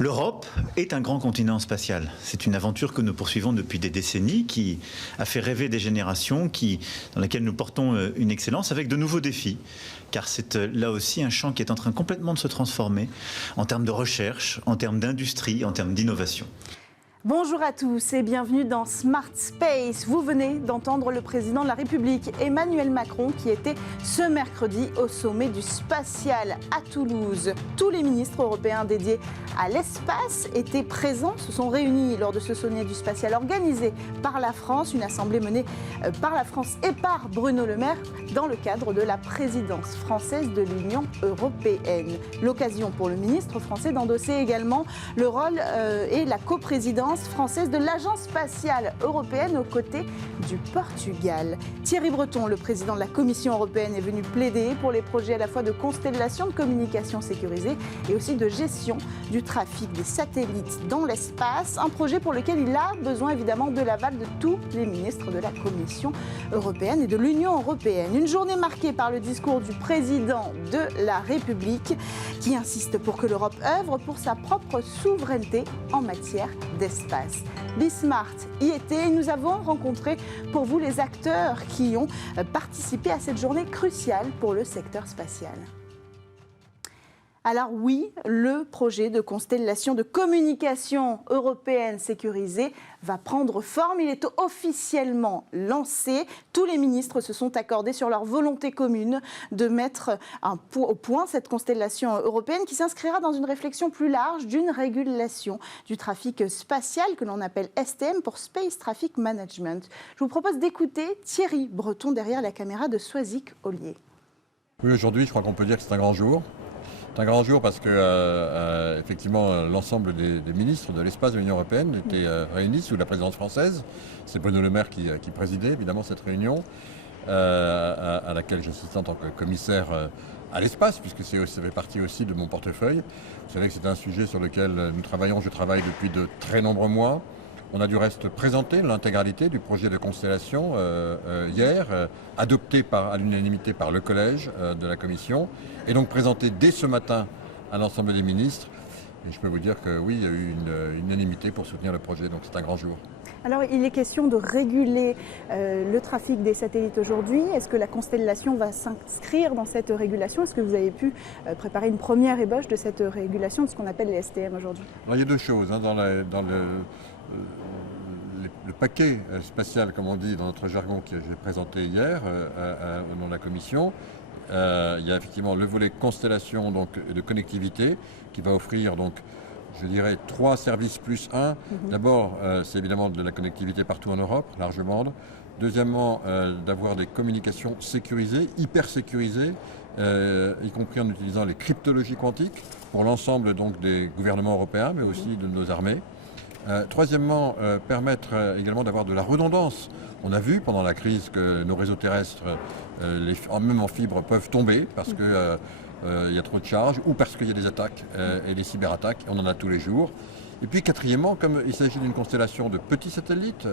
L'Europe est un grand continent spatial. C'est une aventure que nous poursuivons depuis des décennies, qui a fait rêver des générations, dans laquelle nous portons une excellence avec de nouveaux défis. Car c'est là aussi un champ qui est en train complètement de se transformer en termes de recherche, en termes d'industrie, en termes d'innovation. Bonjour à tous et bienvenue dans Smart Space. Vous venez d'entendre le président de la République, Emmanuel Macron, qui était ce mercredi au sommet du spatial à Toulouse. Tous les ministres européens dédiés à l'espace étaient présents, se sont réunis lors de ce sommet du spatial organisé par la France, une assemblée menée par la France et par Bruno Le Maire dans le cadre de la présidence française de l'Union européenne. L'occasion pour le ministre français d'endosser également le rôle et la coprésidence française de l'Agence spatiale européenne aux côtés du Portugal. Thierry Breton, le président de la Commission européenne, est venu plaider pour les projets à la fois de constellation de communication sécurisée et aussi de gestion du trafic des satellites dans l'espace, un projet pour lequel il a besoin évidemment de l'aval de tous les ministres de la Commission européenne et de l'Union européenne. Une journée marquée par le discours du président de la République qui insiste pour que l'Europe œuvre pour sa propre souveraineté en matière d'espace. Bismart y était et nous avons rencontré pour vous les acteurs qui ont participé à cette journée cruciale pour le secteur spatial. Alors oui, le projet de constellation de communication européenne sécurisée va prendre forme. Il est officiellement lancé. Tous les ministres se sont accordés sur leur volonté commune de mettre au point cette constellation européenne qui s'inscrira dans une réflexion plus large d'une régulation du trafic spatial que l'on appelle STM pour Space Traffic Management. Je vous propose d'écouter Thierry Breton derrière la caméra de Soisic Ollier. Oui, aujourd'hui, je crois qu'on peut dire que c'est un grand jour. C'est un grand jour parce que effectivement l'ensemble des ministres de l'espace de l'Union européenne étaient réunis sous la présidence française. C'est Bruno Le Maire qui présidait évidemment cette réunion à laquelle j'assistais en tant que commissaire à l'espace, puisque ça fait partie aussi de mon portefeuille. Vous savez que c'est un sujet sur lequel nous travaillons, je travaille depuis de très nombreux mois. On a du reste présenté l'intégralité du projet de constellation hier, adopté à l'unanimité par le collège de la Commission, et donc présenté dès ce matin à l'ensemble des ministres. Et je peux vous dire que oui, il y a eu une unanimité pour soutenir le projet, donc c'est un grand jour. Alors il est question de réguler le trafic des satellites aujourd'hui. Est-ce que la constellation va s'inscrire dans cette régulation? Est-ce que vous avez pu préparer une première ébauche de cette régulation, de ce qu'on appelle les STM aujourd'hui? Alors il y a deux choses. Dans le paquet spatial, comme on dit dans notre jargon, que j'ai présenté hier au nom de la Commission, il y a effectivement le volet constellation donc, de connectivité qui va offrir donc, je dirais 3 services plus 1. D'abord, c'est évidemment de la connectivité partout en Europe, large bande. Deuxièmement, d'avoir des communications sécurisées, hyper sécurisées, y compris en utilisant les cryptologies quantiques pour l'ensemble donc, des gouvernements européens, mais aussi de nos armées. Troisièmement, permettre également d'avoir de la redondance. On a vu pendant la crise que nos réseaux terrestres, même en fibre, peuvent tomber parce qu'il y a trop de charges ou parce qu'il y a des attaques et des cyberattaques. On en a tous les jours. Et puis quatrièmement, comme il s'agit d'une constellation de petits satellites,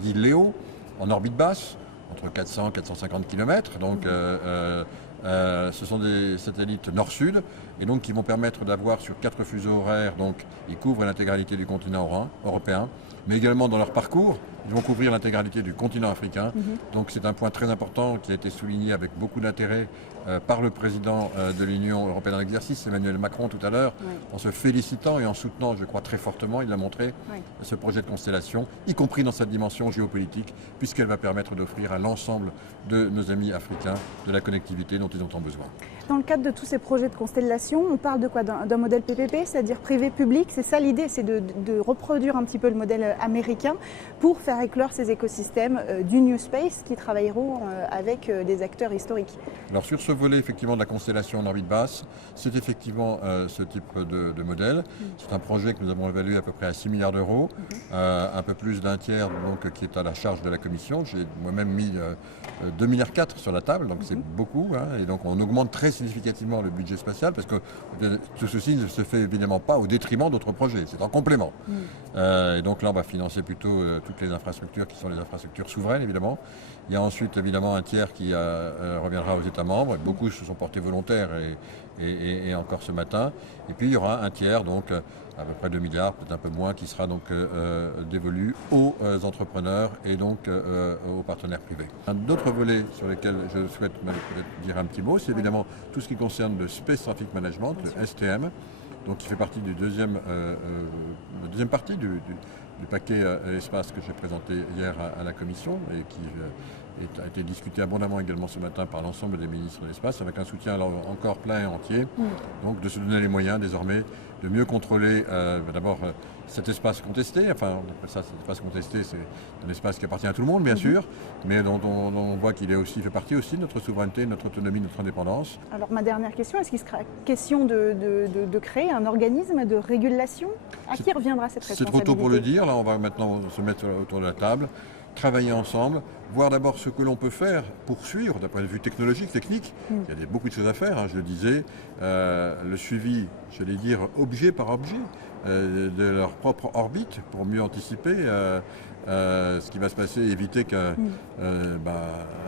dits LEO, en orbite basse, entre 400 et 450 km, donc ce sont des satellites nord-sud et donc qui vont permettre d'avoir sur 4 fuseaux horaires, donc ils couvrent l'intégralité du continent européen, mais également dans leur parcours, ils vont couvrir l'intégralité du continent africain. Donc c'est un point très important qui a été souligné avec beaucoup d'intérêt par le président de l'Union européenne en exercice, Emmanuel Macron tout à l'heure, en se félicitant et en soutenant, je crois très fortement, il a montré ce projet de constellation, y compris dans sa dimension géopolitique, puisqu'elle va permettre d'offrir à l'ensemble de nos amis africains de la connectivité dont ils ont tant besoin. Dans le cadre de tous ces projets de constellation, on parle de quoi? D'un modèle PPP, c'est-à-dire privé-public. C'est ça l'idée, c'est de reproduire un petit peu le modèle américain pour faire éclore ces écosystèmes du New Space qui travailleront avec des acteurs historiques. Alors sur ce volet effectivement de la constellation en orbite basse, c'est effectivement ce type de modèle. C'est un projet que nous avons évalué à peu près à 6 milliards d'euros, un peu plus d'un tiers donc, qui est à la charge de la Commission. J'ai moi-même mis 2,4 milliards sur la table, donc c'est beaucoup. Et donc on augmente très significativement le budget spatial parce que tout ceci ne se fait évidemment pas au détriment d'autres projets, c'est en complément. Et donc là, on va financer plutôt toutes les infrastructures qui sont les infrastructures souveraines, évidemment. Il y a ensuite, évidemment, un tiers qui reviendra aux États membres. Beaucoup se sont portés volontaires et encore ce matin. Et puis, il y aura un tiers, donc à peu près 2 milliards, peut-être un peu moins, qui sera donc dévolu aux entrepreneurs et donc aux partenaires privés. Un autre volet sur lequel je souhaite peut-être dire un petit mot, c'est évidemment tout ce qui concerne le Space Traffic Management, le STM. Donc, qui fait partie du deuxième partie du paquet espace que j'ai présenté hier à la Commission et qui a été discuté abondamment également ce matin par l'ensemble des ministres de l'espace, avec un soutien alors encore plein et entier. Donc de se donner les moyens désormais de mieux contrôler d'abord cet espace contesté. Enfin, on appelle ça cet espace contesté, c'est un espace qui appartient à tout le monde, bien sûr, mais dont on voit qu'il fait partie aussi de notre souveraineté, de notre autonomie, de notre indépendance. Alors ma dernière question, est-ce qu'il sera question de créer un organisme de régulation? À qui reviendra cette responsabilité? C'est trop tôt pour le dire. Là, on va maintenant se mettre autour de la table, travailler ensemble, voir d'abord ce que l'on peut faire pour suivre d'un point de vue technologique, technique. Il y a beaucoup de choses à faire, je le disais. Le suivi, j'allais dire, objet par objet, de leur propre orbite pour mieux anticiper ce qui va se passer, éviter qu'un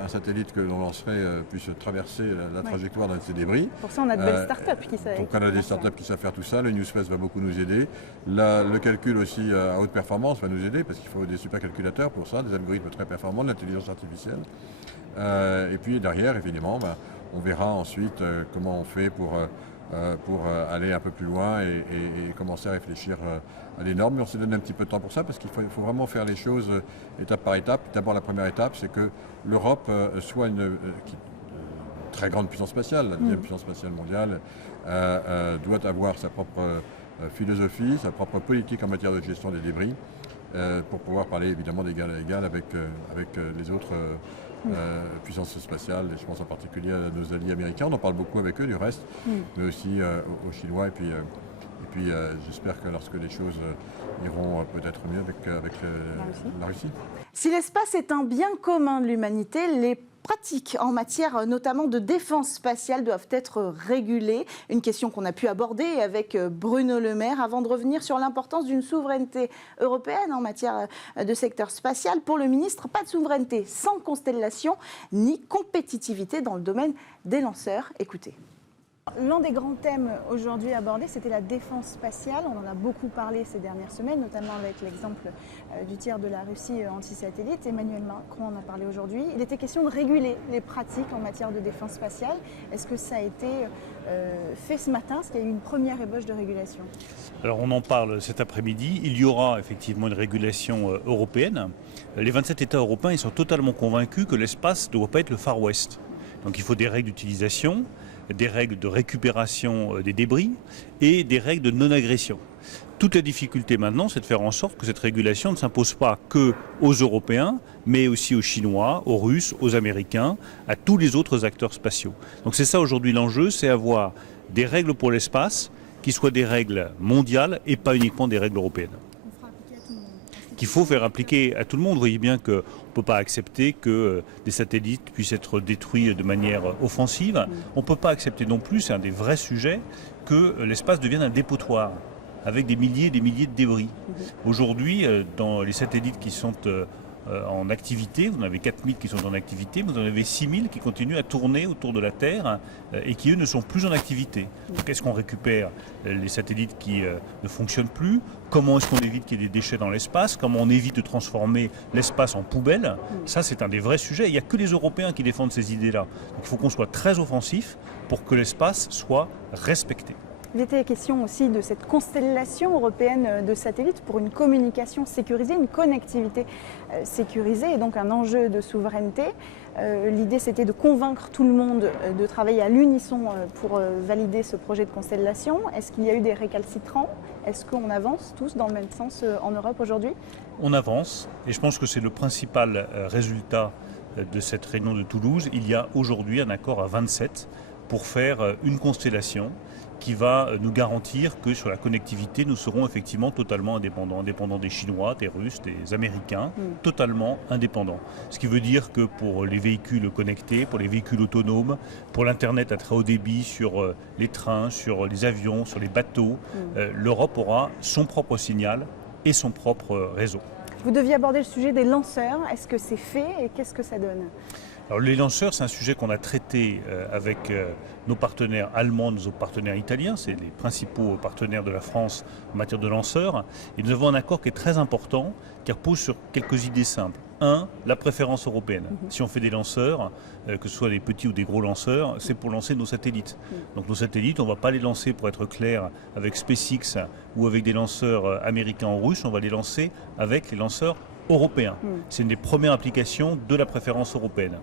satellite que l'on lancerait puisse traverser la trajectoire d'un de ces débris. Pour ça, on a de belles startups qui savent. Donc on a des startups qui savent faire tout ça. Le New Space va beaucoup nous aider. Le calcul aussi à haute performance va nous aider parce qu'il faut des supercalculateurs pour ça, des algorithmes très performants, de l'intelligence artificielle. Et puis derrière, évidemment, on verra ensuite comment on fait pour aller un peu plus loin et commencer à réfléchir à des normes. Mais on s'est donné un petit peu de temps pour ça parce qu'il faut vraiment faire les choses étape par étape. D'abord, la première étape, c'est que l'Europe soit une très grande puissance spatiale, la deuxième puissance spatiale mondiale, doit avoir sa propre philosophie, sa propre politique en matière de gestion des débris pour pouvoir parler évidemment d'égal à égal avec les autres puissance spatiale, et je pense en particulier à nos alliés américains. On en parle beaucoup avec eux du reste, mais aussi aux Chinois. Et puis j'espère que lorsque les choses iront peut-être mieux avec la Russie. Si l'espace est un bien commun de l'humanité, les pratiques en matière notamment de défense spatiale doivent être régulées. Une question qu'on a pu aborder avec Bruno Le Maire avant de revenir sur l'importance d'une souveraineté européenne en matière de secteur spatial. Pour le ministre, pas de souveraineté sans constellation ni compétitivité dans le domaine des lanceurs. Écoutez. L'un des grands thèmes aujourd'hui abordés, c'était la défense spatiale. On en a beaucoup parlé ces dernières semaines, notamment avec l'exemple du tir de la Russie anti-satellite. Emmanuel Macron en a parlé aujourd'hui. Il était question de réguler les pratiques en matière de défense spatiale. Est-ce que ça a été fait ce matin? Est-ce qu'il y a eu une première ébauche de régulation? Alors on en parle cet après-midi. Il y aura effectivement une régulation européenne. Les 27 États européens ils sont totalement convaincus que l'espace ne doit pas être le Far West. Donc il faut des règles d'utilisation, des règles de récupération des débris et des règles de non-agression. Toute la difficulté maintenant, c'est de faire en sorte que cette régulation ne s'impose pas qu'aux Européens, mais aussi aux Chinois, aux Russes, aux Américains, à tous les autres acteurs spatiaux. Donc c'est ça aujourd'hui l'enjeu, c'est avoir des règles pour l'espace qui soient des règles mondiales et pas uniquement des règles européennes. Qu'il faut faire appliquer à tout le monde. Vous voyez bien qu'on ne peut pas accepter que des satellites puissent être détruits de manière offensive. On ne peut pas accepter non plus, c'est un des vrais sujets, que l'espace devienne un dépotoir avec des milliers et des milliers de débris. Aujourd'hui, dans les satellites qui sont en activité, vous en avez 4000 qui sont en activité, vous en avez 6000 qui continuent à tourner autour de la Terre et qui, eux, ne sont plus en activité. Donc, est-ce qu'on récupère les satellites qui ne fonctionnent plus? Comment est-ce qu'on évite qu'il y ait des déchets dans l'espace? Comment on évite de transformer l'espace en poubelle? Ça, c'est un des vrais sujets. Il n'y a que les Européens qui défendent ces idées-là. Donc, il faut qu'on soit très offensif pour que l'espace soit respecté. Il était question aussi de cette constellation européenne de satellites pour une communication sécurisée, une connectivité sécurisée et donc un enjeu de souveraineté. L'idée, c'était de convaincre tout le monde de travailler à l'unisson pour valider ce projet de constellation. Est-ce qu'il y a eu des récalcitrants? Est-ce qu'on avance tous dans le même sens en Europe aujourd'hui? On avance et je pense que c'est le principal résultat de cette réunion de Toulouse. Il y a aujourd'hui un accord à 27 pour faire une constellation qui va nous garantir que sur la connectivité, nous serons effectivement totalement indépendants des Chinois, des Russes, des Américains, totalement indépendants. Ce qui veut dire que pour les véhicules connectés, pour les véhicules autonomes, pour l'Internet à très haut débit, sur les trains, sur les avions, sur les bateaux, l'Europe aura son propre signal et son propre réseau. Vous deviez aborder le sujet des lanceurs. Est-ce que c'est fait et qu'est-ce que ça donne ? Alors, les lanceurs, c'est un sujet qu'on a traité avec nos partenaires allemands, nos partenaires italiens. C'est les principaux partenaires de la France en matière de lanceurs. Et nous avons un accord qui est très important, qui repose sur quelques idées simples. Un, la préférence européenne. Si on fait des lanceurs, que ce soit des petits ou des gros lanceurs, c'est pour lancer nos satellites. Donc nos satellites, on ne va pas les lancer, pour être clair, avec SpaceX ou avec des lanceurs américains ou russes, on va les lancer avec les lanceurs européens. C'est une des premières applications de la préférence européenne.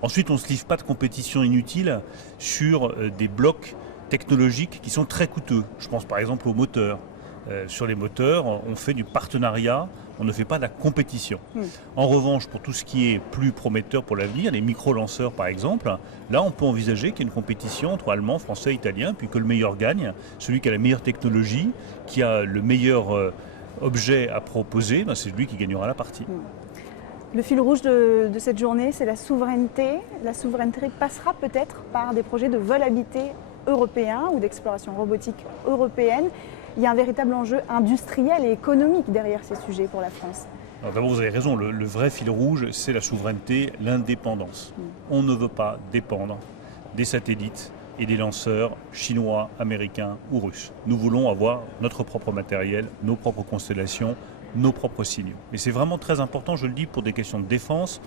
Ensuite, on ne se livre pas de compétition inutile sur des blocs technologiques qui sont très coûteux. Je pense par exemple aux moteurs. Sur les moteurs, on fait du partenariat, on ne fait pas de la compétition. En revanche, pour tout ce qui est plus prometteur pour l'avenir, les micro-lanceurs par exemple, là on peut envisager qu'il y ait une compétition entre Allemands, Français, Italiens, puis que le meilleur gagne. Celui qui a la meilleure technologie, qui a le meilleur objet à proposer, ben c'est lui qui gagnera la partie. Le fil rouge de cette journée, c'est la souveraineté. La souveraineté passera peut-être par des projets de vol habité européen ou d'exploration robotique européenne. Il y a un véritable enjeu industriel et économique derrière ces sujets pour la France. Alors d'abord, vous avez raison, le vrai fil rouge, c'est la souveraineté, l'indépendance. On ne veut pas dépendre des satellites et des lanceurs chinois, américains ou russes. Nous voulons avoir notre propre matériel, nos propres constellations, nos propres signaux. Et c'est vraiment très important, je le dis, pour des questions de défense,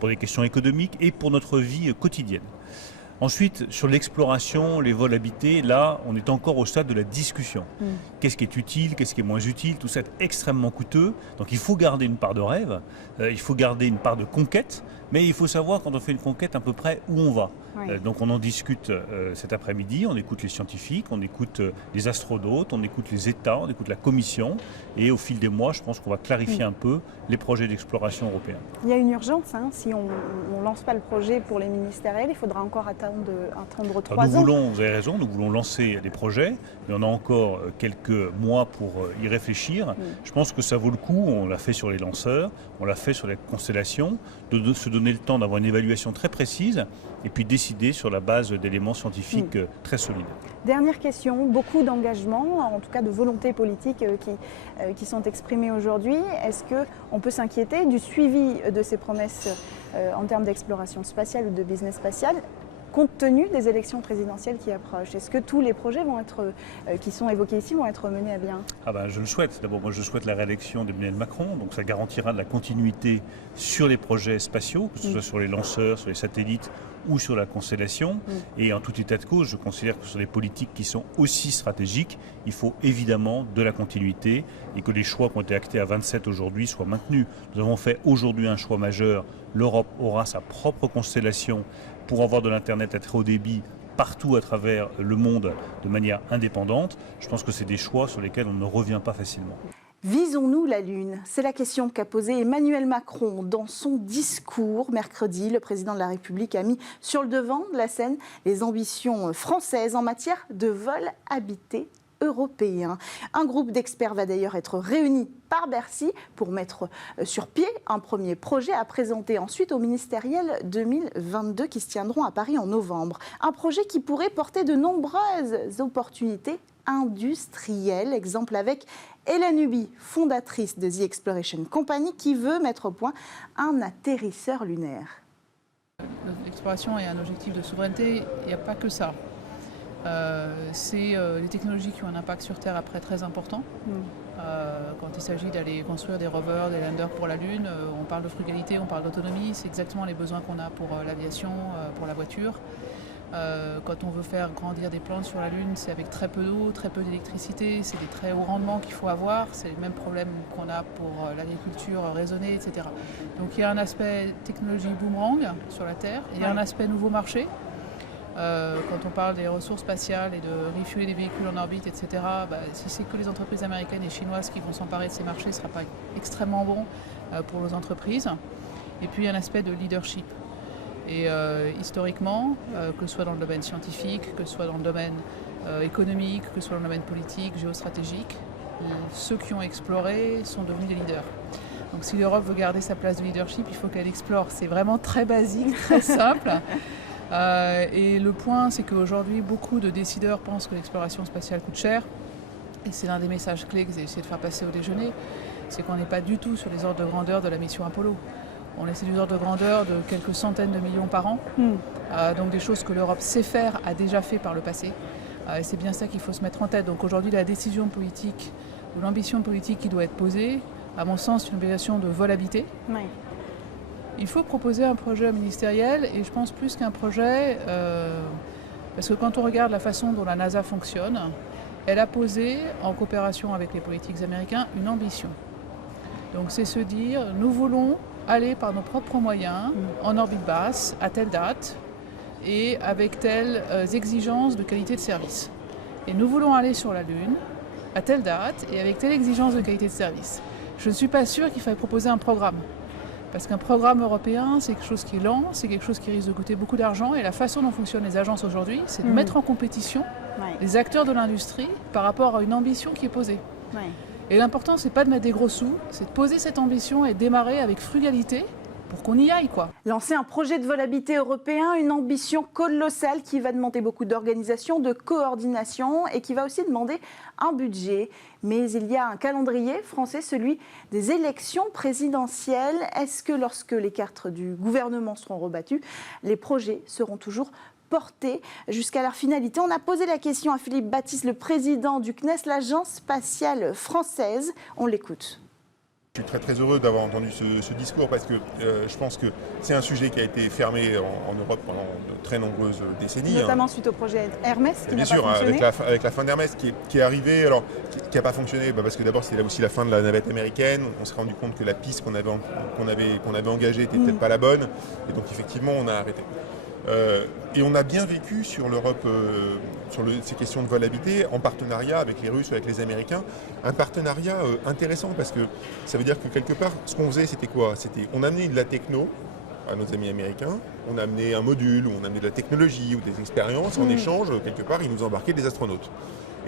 pour des questions économiques et pour notre vie quotidienne. Ensuite, sur l'exploration, les vols habités, là, on est encore au stade de la discussion. Qu'est-ce qui est utile, qu'est-ce qui est moins utile, tout ça est extrêmement coûteux. Donc il faut garder une part de rêve, il faut garder une part de conquête, mais il faut savoir quand on fait une conquête à peu près où on va. Donc on en discute cet après-midi, on écoute les scientifiques, on écoute les astronautes, on écoute les États, on écoute la Commission, et au fil des mois, je pense qu'on va clarifier un peu les projets d'exploration européens. Il y a une urgence, hein. Si on ne lance pas le projet pour les ministériels, il faudra encore attendre 3 ans. Vous avez raison, nous voulons lancer les projets, mais on a encore quelques mois pour y réfléchir. Je pense que ça vaut le coup, on l'a fait sur les lanceurs, on l'a fait sur les constellations, de se donner le temps d'avoir une évaluation très précise et puis décider sur la base d'éléments scientifiques très solides. Dernière question, beaucoup d'engagements, en tout cas de volontés politiques qui sont exprimées aujourd'hui. Est-ce qu'on peut s'inquiéter du suivi de ces promesses en termes d'exploration spatiale ou de business spatial compte tenu des élections présidentielles qui approchent? Est-ce que tous les projets qui sont évoqués ici vont être menés à bien? Je le souhaite. D'abord, moi je souhaite la réélection d'Emmanuel Macron, donc ça garantira de la continuité sur les projets spatiaux, que ce soit sur les lanceurs, sur les satellites ou sur la constellation. Et en tout état de cause, je considère que sur des politiques qui sont aussi stratégiques, il faut évidemment de la continuité et que les choix qui ont été actés à 27 aujourd'hui soient maintenus. Nous avons fait aujourd'hui un choix majeur. L'Europe aura sa propre constellation pour avoir de l'Internet à très haut débit partout à travers le monde de manière indépendante. Je pense que c'est des choix sur lesquels on ne revient pas facilement. Visons-nous la Lune? C'est la question qu'a posée Emmanuel Macron dans son discours mercredi. Le président de la République a mis sur le devant de la scène les ambitions françaises en matière de vol habité européen. Un groupe d'experts va d'ailleurs être réuni par Bercy pour mettre sur pied un premier projet à présenter ensuite au ministériel 2022 qui se tiendront à Paris en novembre. Un projet qui pourrait porter de nombreuses opportunités industrielles. Exemple avec Hélène Huby, fondatrice de The Exploration Company, qui veut mettre au point un atterrisseur lunaire. L'exploration est un objectif de souveraineté, il n'y a pas que ça. C'est les technologies qui ont un impact sur Terre après très important. Quand il s'agit d'aller construire des rovers, des landers pour la Lune, on parle de frugalité, on parle d'autonomie, c'est exactement les besoins qu'on a pour l'aviation, pour la voiture. Quand on veut faire grandir des plantes sur la Lune, c'est avec très peu d'eau, très peu d'électricité, c'est des très hauts rendements qu'il faut avoir, c'est le même problème qu'on a pour l'agriculture raisonnée, etc. Donc il y a un aspect technologie boomerang sur la Terre, il y a un aspect nouveau marché. Quand on parle des ressources spatiales et de refueler des véhicules en orbite, etc., si c'est que les entreprises américaines et chinoises qui vont s'emparer de ces marchés, ce ne sera pas extrêmement bon pour nos entreprises. Et puis il y a un aspect de leadership. Et historiquement, que ce soit dans le domaine scientifique, que ce soit dans le domaine économique, que ce soit dans le domaine politique, géostratégique, ceux qui ont exploré sont devenus des leaders. Donc si l'Europe veut garder sa place de leadership, il faut qu'elle explore. C'est vraiment très basique, très simple. Et le point, c'est qu'aujourd'hui, beaucoup de décideurs pensent que l'exploration spatiale coûte cher. et c'est l'un des messages clés que j'ai essayé de faire passer au déjeuner, c'est qu'on n'est pas du tout sur les ordres de grandeur de la mission Apollo. On est sur des ordres de grandeur de quelques centaines de millions par an, donc des choses que l'Europe sait faire, a déjà fait par le passé. Et c'est bien ça qu'il faut se mettre en tête. Donc aujourd'hui, la décision politique ou l'ambition politique qui doit être posée, à mon sens, c'est une obligation de volabilité. Oui. Il faut proposer un projet ministériel, et je pense plus qu'un projet, parce que quand on regarde la façon dont la NASA fonctionne, elle a posé, en coopération avec les politiques américains, une ambition. Donc c'est se dire, nous voulons aller par nos propres moyens en orbite basse, à telle date, et avec telles exigences de qualité de service. Et nous voulons aller sur la Lune, à telle date, et avec telle exigence de qualité de service. Je ne suis pas sûre qu'il faille proposer un programme. Parce qu'un programme européen, c'est quelque chose qui est lent, c'est quelque chose qui risque de coûter beaucoup d'argent. Et la façon dont fonctionnent les agences aujourd'hui, c'est de mettre en compétition les acteurs de l'industrie par rapport à une ambition qui est posée. Et l'important, c'est pas de mettre des gros sous, c'est de poser cette ambition et de démarrer avec frugalité pour qu'on y aille, quoi. Lancer un projet de volabilité européen, une ambition colossale qui va demander beaucoup d'organisation, de coordination et qui va aussi demander un budget. Mais il y a un calendrier français, celui des élections présidentielles. Est-ce que lorsque les cartes du gouvernement seront rebattues, les projets seront toujours portés jusqu'à leur finalité? On a posé la question à Philippe Baptiste, le président du CNES, l'agence spatiale française. On l'écoute. Je suis très heureux d'avoir entendu ce discours parce que je pense que c'est un sujet qui a été fermé en Europe pendant de très nombreuses décennies. Notamment suite au projet Hermès qui n'a pas fonctionné. Bien sûr, avec la fin d'Hermès qui est arrivée, alors qui n'a pas fonctionné parce que d'abord c'était aussi la fin de la navette américaine. On s'est rendu compte que la piste qu'on avait engagée n'était peut-être pas la bonne et donc effectivement on a arrêté. Et on a bien vécu sur l'Europe, sur ces questions de volabilité, en partenariat avec les Russes, avec les Américains, un partenariat intéressant parce que ça veut dire que quelque part, ce qu'on faisait, c'était quoi? On amenait de la techno à nos amis américains, on amenait un module, ou on amenait de la technologie ou des expériences, en échange, quelque part, ils nous embarquaient des astronautes.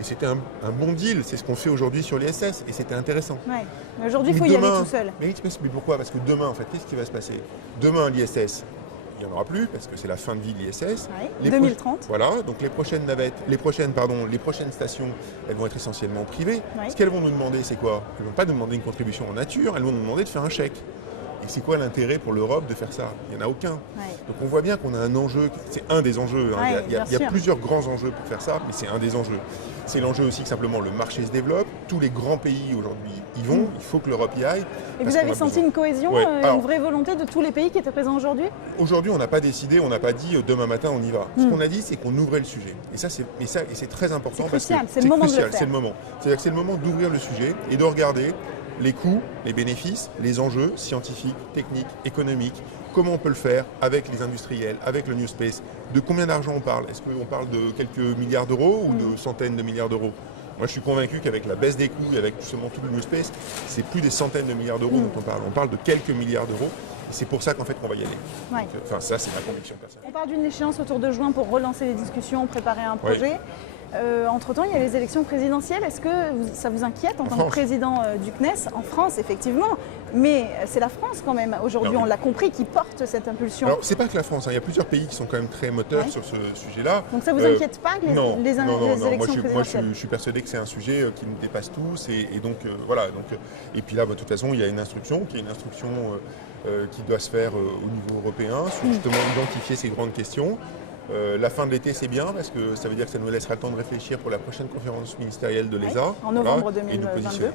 Et c'était un bon deal, c'est ce qu'on fait aujourd'hui sur l'ISS, et c'était intéressant. Ouais. Aujourd'hui, il faut y aller tout seul. Mais pourquoi? Parce que demain, en fait, qu'est-ce qui va se passer? Demain, l'ISS, il n'y en aura plus parce que c'est la fin de vie de l'ISS. Ouais, 2030. Voilà, donc les prochaines stations, elles vont être essentiellement privées. Ouais. Ce qu'elles vont nous demander, c'est quoi? Elles ne vont pas nous demander une contribution en nature, elles vont nous demander de faire un chèque. Et c'est quoi l'intérêt pour l'Europe de faire ça? Il n'y en a aucun. Ouais. Donc on voit bien qu'on a un enjeu, c'est un des enjeux. Hein. Ouais, il y a plusieurs grands enjeux pour faire ça, mais c'est un des enjeux. C'est l'enjeu aussi que simplement le marché se développe. Tous les grands pays aujourd'hui y vont. Il faut que l'Europe y aille. Et vous avez senti une cohésion, une vraie volonté de tous les pays qui étaient présents aujourd'hui? Aujourd'hui, on n'a pas décidé, on n'a pas dit demain matin on y va. Ce qu'on a dit, c'est qu'on ouvrait le sujet. Et ça, c'est très important. C'est crucial, c'est le moment de le faire. C'est le moment. C'est-à-dire que c'est le moment d'ouvrir le sujet et de regarder les coûts, les bénéfices, les enjeux scientifiques, techniques, économiques, comment on peut le faire avec les industriels, avec le New Space, de combien d'argent on parle? Est-ce qu'on parle de quelques milliards d'euros ou de centaines de milliards d'euros? Moi, je suis convaincu qu'avec la baisse des coûts et avec justement tout le New Space, c'est plus des centaines de milliards d'euros dont on parle. On parle de quelques milliards d'euros. Et c'est pour ça qu'en fait qu'on va y aller. Ouais. Donc, ça, c'est ma conviction personnelle. On parle d'une échéance autour de juin pour relancer les discussions, préparer un projet. Entre-temps, il y a les élections présidentielles. Est-ce que ça vous inquiète en tant que président du CNES? En France, effectivement. Mais c'est la France quand même, aujourd'hui, on l'a compris, qui porte cette impulsion. Alors, c'est pas que la France. Il y a plusieurs pays qui sont quand même très moteurs sur ce sujet-là. Donc ça vous inquiète pas que les élections présidentielles? Moi, je suis persuadé que c'est un sujet qui nous dépasse tous. Et donc, voilà. Et puis là, de toute façon, il y a une instruction qui doit se faire au niveau européen sur justement identifier ces grandes questions. La fin de l'été, c'est bien parce que ça veut dire que ça nous laissera le temps de réfléchir pour la prochaine conférence ministérielle de l'ESA. En novembre 2022.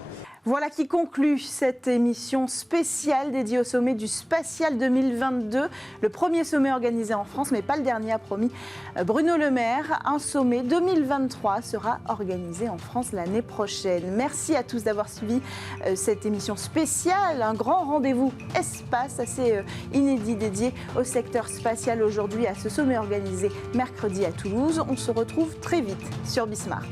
Voilà qui conclut cette émission spéciale dédiée au sommet du Spatial 2022. Le premier sommet organisé en France, mais pas le dernier, a promis Bruno Le Maire. Un sommet 2023 sera organisé en France l'année prochaine. Merci à tous d'avoir suivi cette émission spéciale. Un grand rendez-vous espace assez inédit dédié au secteur spatial aujourd'hui à ce sommet organisé mercredi à Toulouse. On se retrouve très vite sur Bismart.